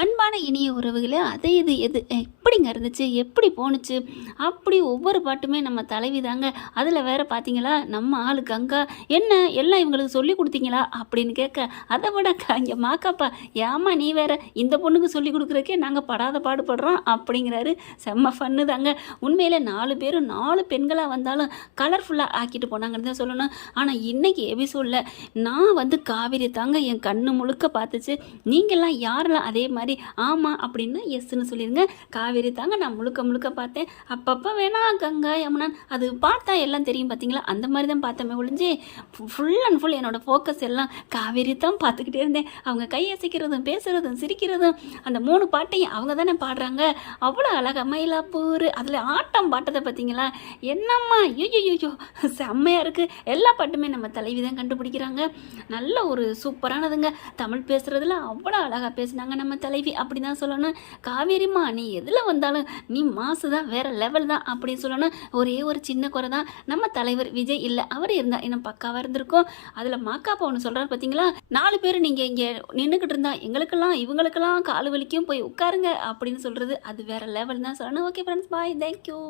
அன்பான இனிய உறவுகளே, அது இது எது எப்படிங்க இருந்துச்சு? எப்படி போணுச்சு? அப்படி ஒவ்வொரு பாட்டுமே நம்ம தலைவி தாங்க. அதில வேற பார்த்தீங்களா, நம்ம ஆளு கங்கா, "என்ன எல்லாம் இவங்களுக்கு சொல்லிக் குடுத்தீங்களா?" அப்படின்னு கேட்க, "அத விடக்கா இங்க மாக்காப்பா, ஏம்மா நீ வேற இந்த பொண்ணுக்கு சொல்லிக் குடுக்குறதுக்கே நாங்க படாத பாடுபடுறோம்." அப்படிங்கிறாரு. செம்ம ஃபன்னு தாங்க. உண்மையிலே 4 பேரும் 4 பெண்களா வந்தாலும் கலர்ஃபுல்லா ஆக்கிட்டு போனாங்கன்னு தான் சொல்லணும். ஆனா இன்னைக்கு எபிசோட்ல நான் காவேரி தாங்க என் கண்ணு முழுக்க பார்த்துச்சு. நீங்கலாம் யாரெல்லாம் அதே மாரி ஆமா அப்படின்னா எஸ்ன்னு சொல்லிருங்க. காவேரி தாங்க நான் முழுக்க முழுக்க பார்த்தேன். அப்பப்போ வேணா கங்கா, யமுனான் அது பார்த்தா எல்லாம் தெரியும் பார்த்தீங்களா? அந்த மாரி தான் பார்த்தோமே ஒழிஞ்சு, ஃபுல் அண்ட் ஃபுல் என்னோட ஃபோக்கஸ் எல்லாம் காவேரி தான் பார்த்துக்கிட்டே இருந்தேன். அவங்க கை அசைக்கிறதும், பேசுறதும், சிரிக்கிறதும், அந்த 3 பாட்டையும் அவங்க தானே பாடுறாங்க. அவ்வளோ அழகா மயிலாப்பூர் அதில் ஆட்டம் பாட்டதை பார்த்தீங்களா? என்னம்மா ஐய்யய்யோ! செம்மையா இருக்கு. எல்லா பாட்டுமே நம்ம தலைவி தான் கண்டுபிடிக்கிறாங்க. நல்ல ஒரு சூப்பரானதுங்க. தமிழ் பேசுறதுல அவ்வளோ அழகா பேசுனாங்க நம்ம தலைவி அப்படி தான் சொல்லணும். காவேரிம்மா நீ எதில் வந்தாலும் நீ மாசு தான், வேற லெவல் தான் அப்படின்னு சொல்லணும். ஒரே ஒரு சின்ன குறை தான், நம்ம தலைவர் விஜய் இல்லை, அவர் இருந்தால் இன்னும் பக்காவாக இருந்திருக்கும். அதில் மாக்காப்பா ஒன்று சொல்கிறார் பார்த்தீங்களா, 4 பேர் நீங்கள் இங்கே நின்றுக்கிட்டு இருந்தா எங்களுக்கெல்லாம் இவங்களுக்கெல்லாம் கால் வலிக்கும், போய் உட்காருங்க அப்படின்னு சொல்கிறது அது வேற லெவல் தான் சொல்லணும். ஓகே ஃப்ரெண்ட்ஸ், பாய், தேங்க்யூ.